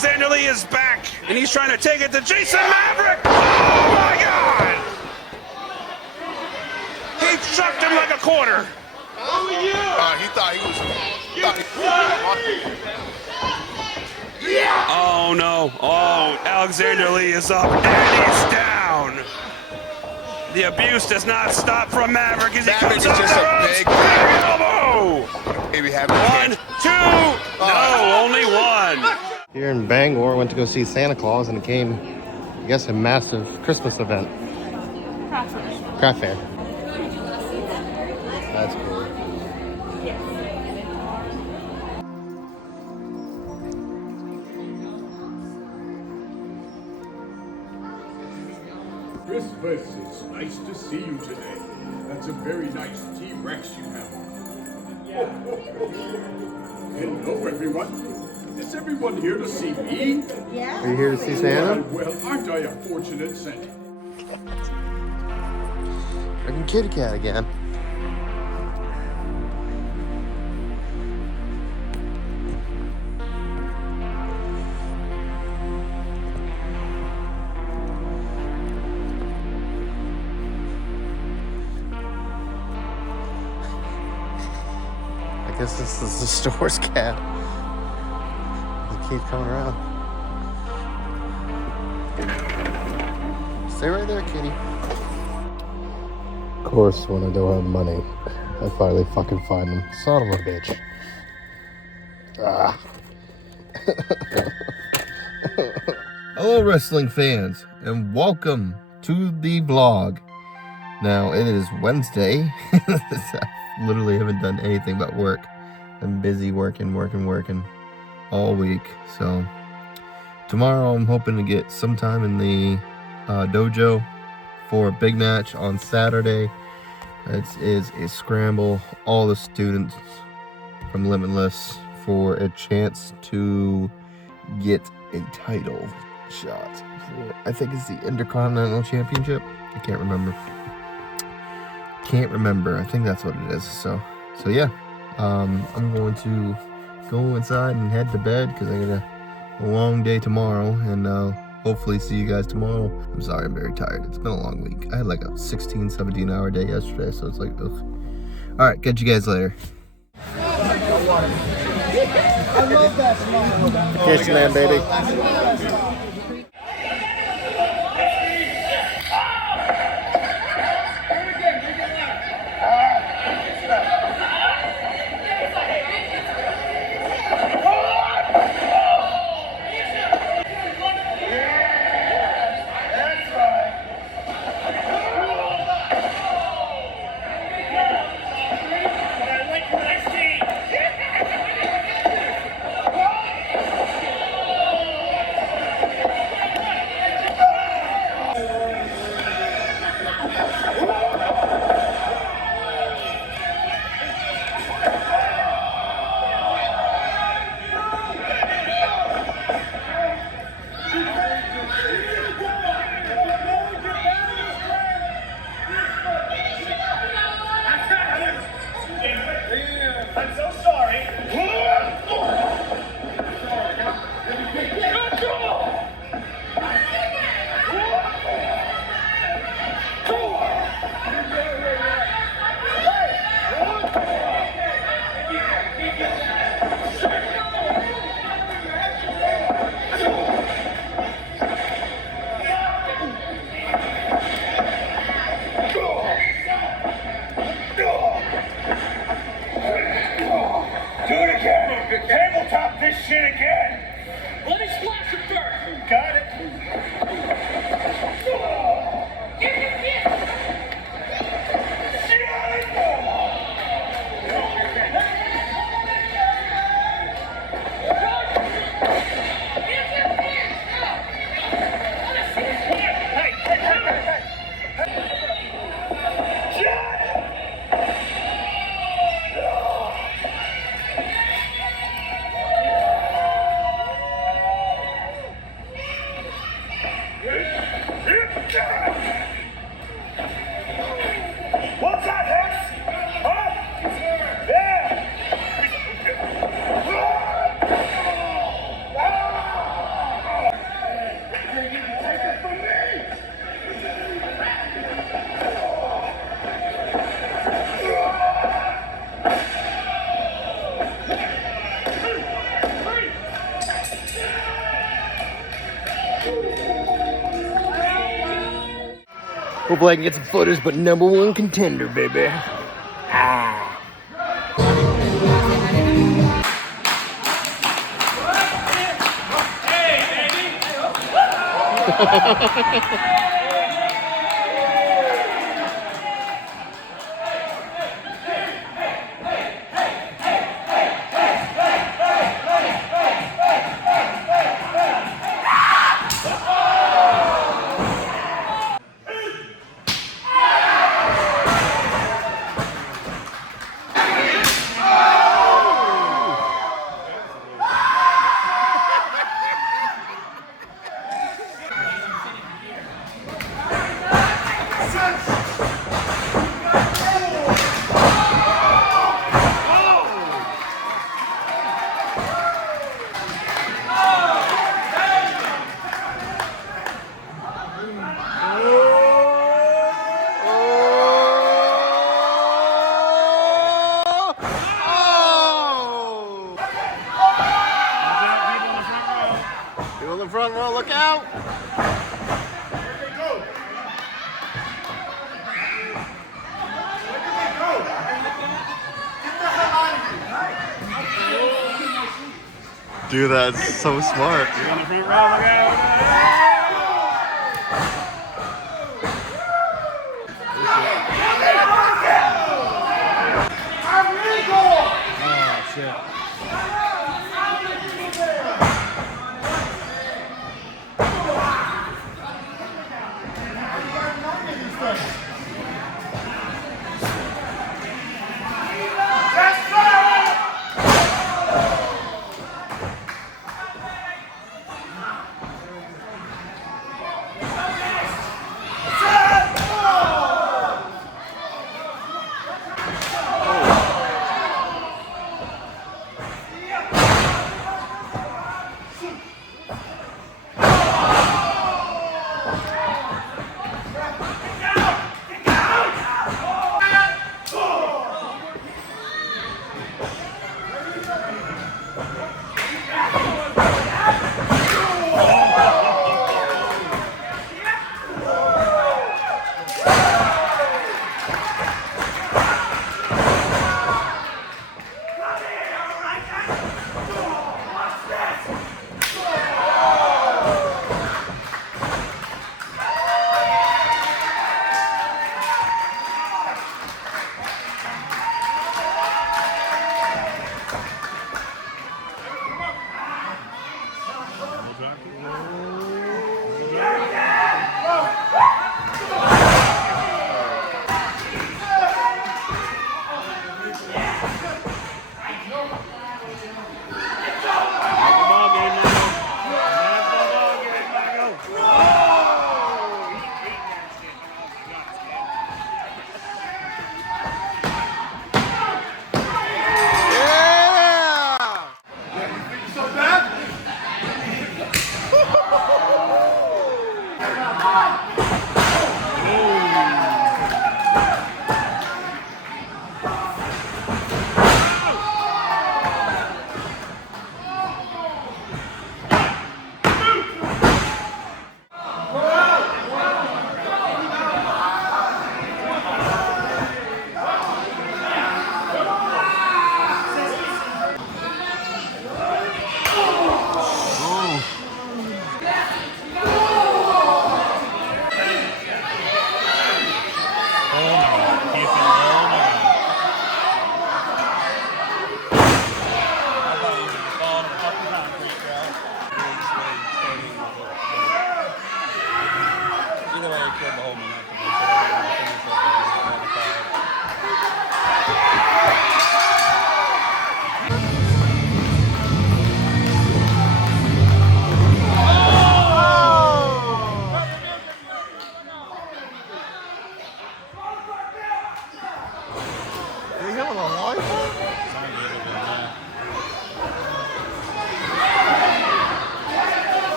Alexander Lee is back, and he's trying to take it to Jason Maverick. Oh my God! He chucked him like a quarter. He thought he was. Oh no! Oh, Alexander Lee is up and he's down. The abuse does not stop from Maverick as he comes up just the a ropes. big elbow. Maybe having One, two. No, only one. Here in Bangor, went to go see Santa Claus, and it came, I guess, a massive Christmas event. Craft fair. That's cool. Christmas, it's nice to see you today. That's a very nice T-Rex you have. Hello, everyone. Is everyone here to see me? Yeah. Are you here to see Santa? Well, aren't I a fortunate Santa? Freaking kitty cat again. I guess this is the store's cat. He keeps coming around. Stay right there, kitty. Of course, when I don't have money, I finally fucking find them. Son of a bitch. Ah. Hello, wrestling fans, and welcome to the vlog. Now, it is Wednesday. I literally haven't done anything but work. I'm busy working all week. So, tomorrow I'm hoping to get some time in the dojo for a big match on Saturday. It is a scramble. All the students from Limitless for a chance to get a title shot for, I think it's the Intercontinental Championship. I can't remember. I think that's what it is. So yeah, I'm going to go inside and head to bed because I got a long day tomorrow, and hopefully see you guys tomorrow. I'm sorry, I'm very tired. It's been a long week. I had like a 16-17 hour day yesterday, so it's like, ugh. All right, catch you guys later. Vacationland, baby. Hopefully I can get some footers, but #1 contender, baby. Ah. Front row, look out! Dude, that's so smart. You're on the front row, look out! Oh, shit.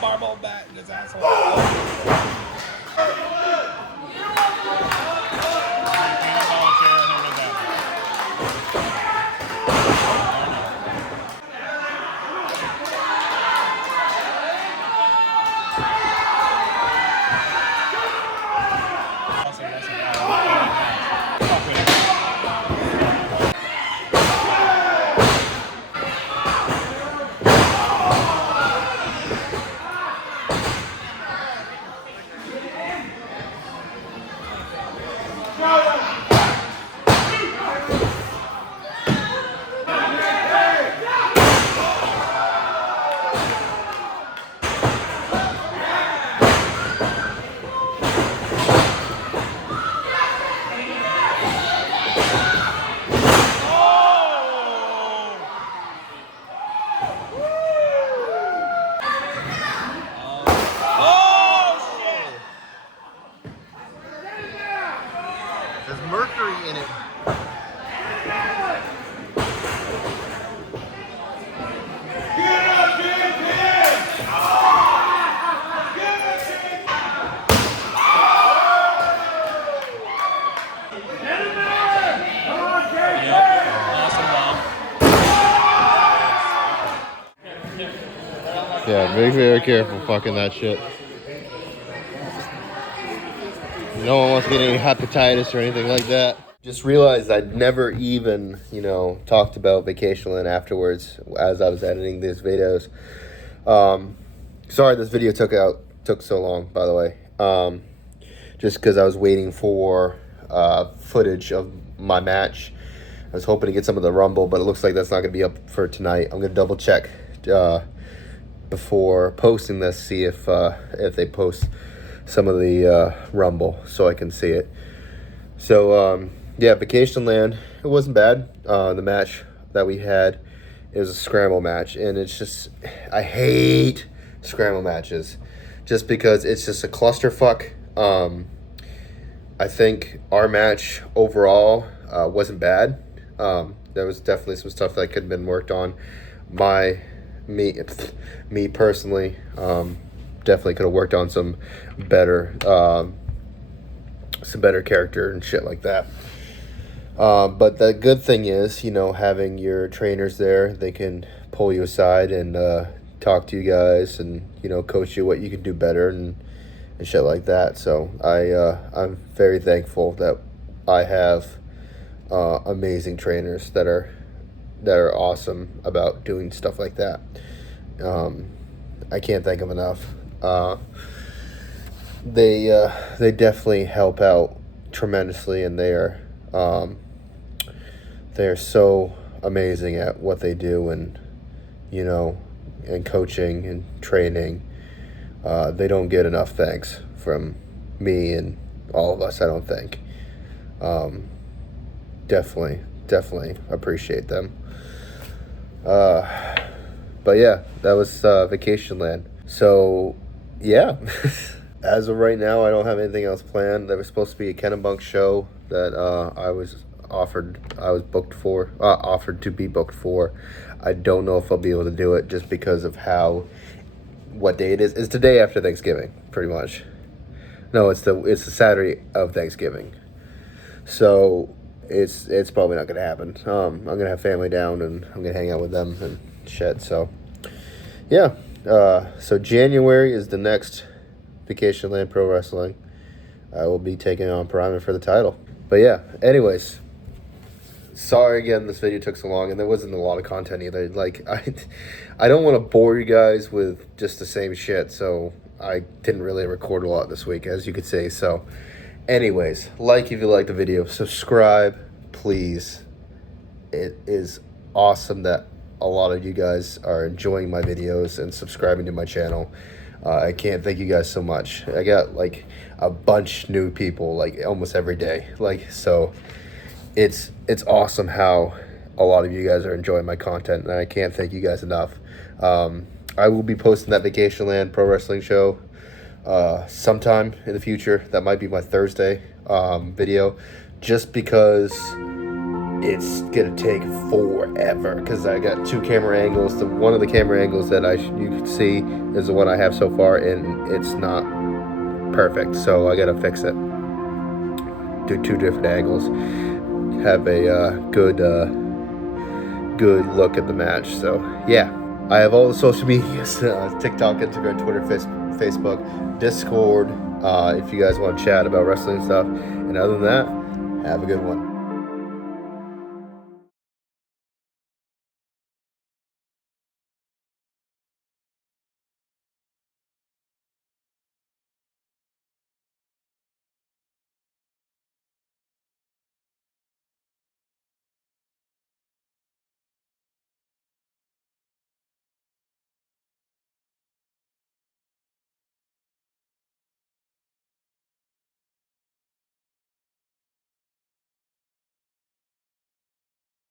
Barbell bat in his asshole. There's mercury in it. Yeah, be very careful fucking that shit. No one wants to get any hepatitis or anything like that. Just realized I'd never even, talked about Vacationland afterwards as I was editing these videos. Sorry this video took so long, by the way. Just because I was waiting for footage of my match. I was hoping to get some of the Rumble, but it looks like that's not going to be up for tonight. I'm going to double check before posting this, see if they post some of the Rumble so I can see it. So yeah, Vacationland, it wasn't bad. The match that we had, it was a Scramble match, and it's just, I hate Scramble matches just because it's just a clusterfuck. I think our match overall wasn't bad. There was definitely some stuff that could have been worked on. Me personally, definitely could have worked on some better character and shit like that. But the good thing is, having your trainers there, they can pull you aside and talk to you guys and, coach you what you can do better and shit like that. So I'm very thankful that I have amazing trainers that are awesome about doing stuff like that. I can't thank them enough. They definitely help out tremendously, and they are so amazing at what they do, and and coaching and training. They don't get enough thanks from me and all of us, I don't think. Definitely appreciate them. But yeah, that was Vacationland. So yeah, as of right now, I don't have anything else planned. There was supposed to be a Kennebunk show that I was offered to be booked for. I don't know if I'll be able to do it just because of what day it is. It's the day after Thanksgiving, pretty much. No, it's the Saturday of Thanksgiving. So it's probably not gonna happen. I'm gonna have family down and I'm gonna hang out with them and shit. So yeah, so January is the next Vacationland Pro Wrestling. I will be taking on Primer for the title. But yeah, anyways, sorry again this video took so long, and there wasn't a lot of content either. Like, I don't want to bore you guys with just the same shit, so I didn't really record a lot this week, as you could see. So anyways, if you like the video, subscribe, please. It is awesome that a lot of you guys are enjoying my videos and subscribing to my channel. I can't thank you guys so much. I got a bunch new people almost every day. So it's awesome how a lot of you guys are enjoying my content, and I can't thank you guys enough. I will be posting that Vacationland Pro Wrestling show sometime in the future. That might be my Thursday video, just because it's gonna take forever because I got 2 camera angles. One of the camera angles that you can see is the one I have so far, and it's not perfect, so I gotta fix it. Do 2 different angles, have a good look at the match. So yeah, I have all the social medias: TikTok, Instagram, Twitter, Facebook, Discord. If you guys want to chat about wrestling stuff, and other than that, have a good one.